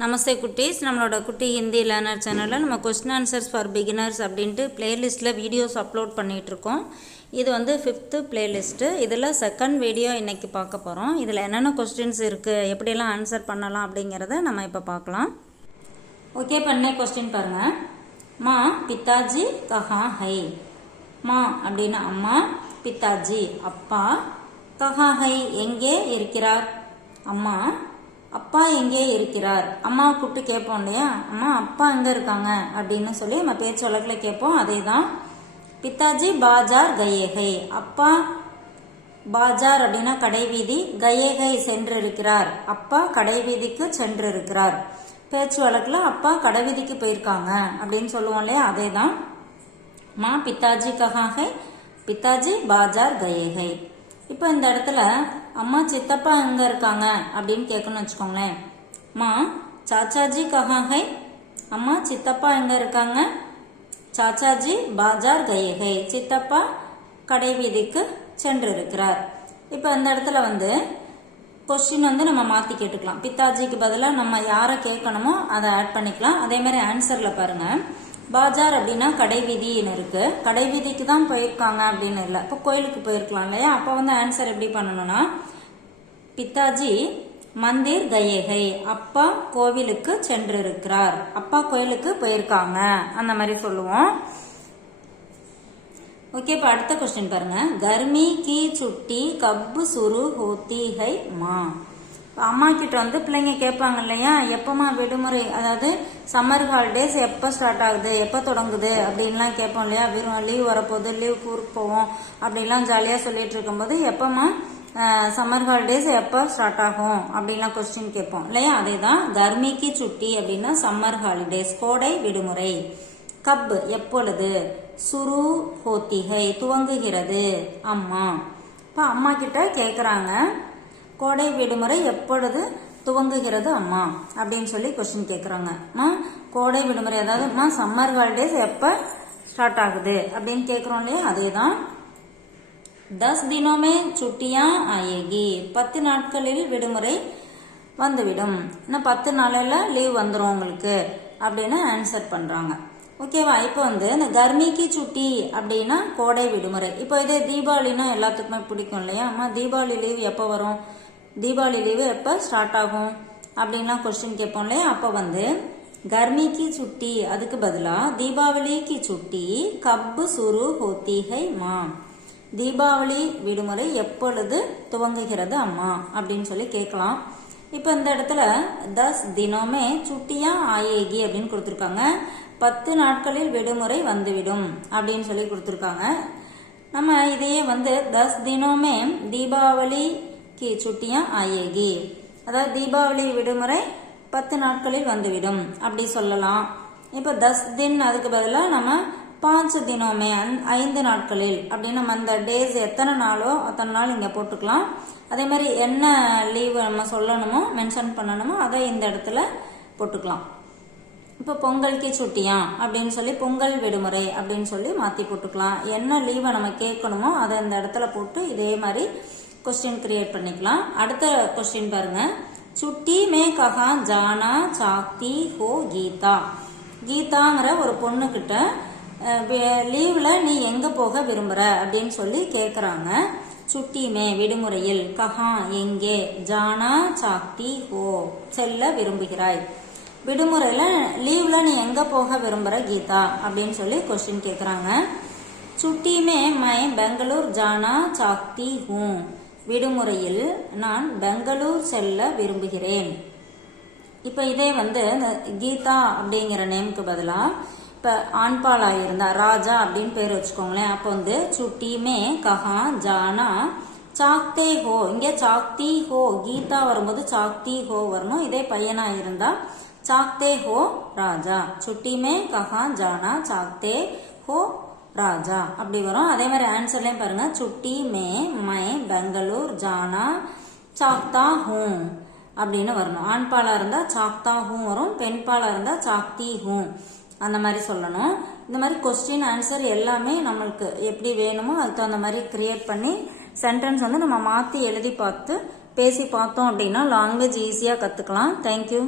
நமஸ்தே குட்டீஸ், நம்மளோட குட்டி ஹிந்தி லேர்னர் சேனலில் நம்ம கொஸ்டின் ஆன்சர்ஸ் ஃபார் பிகினர்ஸ் அப்படின்ட்டு பிளேலிஸ்ட்டில் வீடியோஸ் அப்லோட் பண்ணிகிட்ருக்கோம். இது வந்து 5th பிளேலிஸ்ட்டு. இதில் செகண்ட் வீடியோ இன்றைக்கி பார்க்க போகிறோம். இதில் என்னென்ன கொஸ்டின்ஸ் இருக்குது, எப்படியெல்லாம் ஆன்சர் பண்ணலாம் அப்படிங்கிறத நம்ம இப்போ பார்க்கலாம். ஓகே, பண்ணே கொஸ்டின் பாருங்கள். மா பித்தாஜி கஹா ஹை. மா அப்படின்னா அம்மா, பித்தாஜி அப்பா, கஹா ஹை எங்கே இருக்கிறார். அம்மா அப்பா எங்கே இருக்கிறார். அம்மா கூப்பிட்டு கேட்போம் இல்லையா, அம்மா அப்பா எங்கே இருக்காங்க அப்படின்னு சொல்லி நம்ம பேச்சு வழக்கில் கேட்போம். அதே தான் பித்தாஜி பாஜார் கயேகை. அப்பா பாஜார் அப்படின்னா கடைவீதி, கயேகை சென்று இருக்கிறார். அப்பா கடைவீதிக்கு சென்று இருக்கிறார். பேச்சு வழக்கில் அப்பா கடைவீதிக்கு போயிருக்காங்க அப்படின்னு சொல்லுவோம் இல்லையா, அதே தான் மா பித்தாஜி கஹாகை, பித்தாஜி பாஜார் கயேகை. இப்போ இந்த இடத்துல அம்மா சித்தப்பா எங்க இருக்காங்க அப்படின்னு கேட்கணும்னு வச்சுக்கோங்களேன். மா சாச்சாஜி கஹாகை. அம்மா சித்தப்பா எங்க இருக்காங்க. சாச்சாஜி பாஜார் கயேகை. சித்தப்பா கடைவீதிக்கு சென்று இருக்கிறார். இப்போ இந்த இடத்துல வந்து கொஸ்டின் வந்து நம்ம மாற்றி கேட்டுக்கலாம். பித்தாஜிக்கு பதிலாக நம்ம யாரை கேட்கணுமோ அதை ஆட் பண்ணிக்கலாம். அதே மாதிரி ஆன்சரில் பாருங்க, பாஜார் அப்படின்னா கடைவீதின்னு இருக்கு. கடைவீதிக்கு தான் போயிருக்காங்க அப்படின்னு இல்லை, இப்போ கோயிலுக்கு போயிருக்கலாம் இல்லையா. அப்போ வந்து ஆன்சர் எப்படி பண்ணணும்னா, பித்தாஜி மந்திர் கயேகை. அப்பா கோவிலுக்கு சென்று இருக்கிறார். அப்பா கோயிலுக்கு போயிருக்காங்க அந்த மாதிரி சொல்லுவோம். ஓகே, இப்போ அடுத்த கொஸ்டின் பாருங்க. கர்மி கி சுட்டி கப் சுரு ஹோத்தி ஹை மா. அம்மா கிட்ட வந்து பிள்ளைங்க கேட்பாங்க இல்லையா, எப்பமா விடுமுறை, அதாவது சம்மர் ஹாலிடேஸ் எப்போ ஸ்டார்ட் ஆகுது, எப்போ தொடங்குது அப்படின்லாம் கேட்போம் இல்லையா. வெறும் லீவ் வரப்போகுது, லீவ் ஊருக்கு போவோம் அப்படின்லாம் ஜாலியாக சொல்லிட்டு இருக்கும்போது எப்பமா சம்மர் ஹாலிடேஸ் எப்போ ஸ்டார்ட் ஆகும் அப்படின்லாம் கொஸ்டின் கேட்போம் இல்லையா. அதே தான் கர்மிக்கு சுட்டி அப்படின்னா சம்மர் ஹாலிடேஸ் கோடை விடுமுறை. கப் எப்பொழுது, சுரு ஹோத்திகை துவங்குகிறது அம்மா. இப்போ அம்மா கிட்ட கேட்குறாங்க, கோடை விடுமுறை எப்பொழுது துவங்குகிறது அம்மா அப்படின்னு சொல்லி கொஸ்டின் கேட்குறாங்க. கோடை விடுமுறை அதாவது சம்மர் ஹாலிடேஸ் எப்போ ஸ்டார்ட் ஆகுது அப்படின்னு கேட்குறோம் இல்லையா. அதே தான் 10 தினமே சுட்டியா ஆயேகி. 10 நாட்களில் விடுமுறை வந்துவிடும். இன்னும் 10 நாளில் லீவ் வந்துடும் உங்களுக்கு அப்படின்னு ஆன்சர் பண்ணுறாங்க. ஓகேவா. இப்போ வந்து இந்த கர்மிக்கு சுட்டி அப்படின்னா கோடை விடுமுறை. இப்போ இதே தீபாவளினா எல்லாத்துக்குமே பிடிக்கும் இல்லையா. அம்மா தீபாவளி லீவ் எப்போ வரும், தீபாவளி லீவு எப்போ ஸ்டார்ட் ஆகும் அப்படின்லாம் கொஸ்டின் கேட்போம் இல்லையா. அப்போ வந்து கர்மிக்கு சுட்டி அதுக்கு பதிலாக தீபாவளிக்கு சுட்டி கப்பு சுரு ஹோத்திகை மா. தீபாவளி விடுமுறை எப்பொழுது துவங்குகிறது அம்மா அப்படின்னு சொல்லி கேட்கலாம். இப்போ இந்த இடத்துல 10 தினமே சுட்டியா ஆயேகி அப்படின்னு கொடுத்துருக்காங்க. 10 நாட்களில் விடுமுறை வந்துவிடும் அப்படின்னு சொல்லி கொடுத்துருக்காங்க. நம்ம இதையே வந்து 10 தினமே தீபாவளிக்கு சுட்டியா ஆயேகி, அதாவது தீபாவளி விடுமுறை 10 நாட்களில் வந்துவிடும் அப்படி சொல்லலாம். இப்போ 10 தின் அதுக்கு பதிலாக நம்ம 5 தினமே 5 நாட்களில் அப்படின்னு நம்ம அந்த டேஸ் எத்தனை நாளோ அத்தனை நாள் இங்கே போட்டுக்கலாம். அதே மாதிரி என்ன லீவு நம்ம சொல்லணுமோ மென்ஷன் பண்ணணுமோ அதை இந்த இடத்துல போட்டுக்கலாம். இப்போ பொங்கலுக்கு சுட்டியா அப்படின்னு சொல்லி பொங்கல் விடுமுறை அப்படின்னு சொல்லி மாற்றி போட்டுக்கலாம். என்ன லீவை நம்ம கேட்கணுமோ அதை இந்த இடத்துல போட்டு இதே மாதிரி கொஸ்டின் கிரியேட் பண்ணிக்கலாம். அடுத்த கொஸ்டின் பாருங்க. சுட்டி மே கஹா ஜானா சாக்தி ஹோ கீதா. கீதாங்கிற ஒரு பொண்ணுக்கிட்ட லீவில் நீ எங்கே போக விரும்புகிற அப்படின்னு சொல்லி கேட்குறாங்க. சுட்டி மே விடுமுறையில், கஹா எங்கே, ஜானா சாக்தி ஹோ செல்ல விரும்புகிறாய். விடுமுறையில் லீவில் நீ எங்கே போக விரும்புகிற கீதா அப்படின்னு சொல்லி கொஸ்டின் கேட்குறாங்க. சுட்டி மே மை பெங்களூர் ஜானா சாக்தி ஹூ. விடுமுறையில் நான் பெங்களூர் செல்ல விரும்புகிறேன். இப்போ இதே வந்து கீதா அப்படிங்கிற நேமுக்கு பதிலாக இப்போ ஆண்பாலாக இருந்தா ராஜா அப்படின்னு பேர் வச்சுக்கோங்களேன். அப்போ வந்து சுட்டி மே கஹா ஜானா சாக்தே ஹோ. இங்கே சாக்தி ஹோ கீதா வரும்போது சாக்தி ஹோ வரணும். இதே பையனாக இருந்தா சாக்தே ஹோ ராஜா. சுட்டி மே கஹா ஜானா சாக்தே ஹோ ராஜா அப்படி வரும். அதே மாதிரி ஆன்சர்லேயும் பாருங்க, சுட்டி மே மை பெங்களூர் ஜானா சாக்தா ஹூ அப்படின்னு வரணும். ஆண்பாலாக இருந்தால் சாக்தா ஹூ வரும், பெண்பாலாக இருந்தால் சாக்தி ஹூ அந்த மாதிரி சொல்லணும். இந்த மாதிரி கொஸ்டின் ஆன்சர் எல்லாமே நம்மளுக்கு எப்படி வேணுமோ அதுக்கு தகுந்த மாதிரி கிரியேட் பண்ணி சென்டென்ஸ் வந்து நம்ம மாற்றி எழுதி பார்த்து பேசி பார்த்தோம் அப்படின்னா லாங்குவேஜ் ஈஸியாக கற்றுக்கலாம். தேங்க்யூ.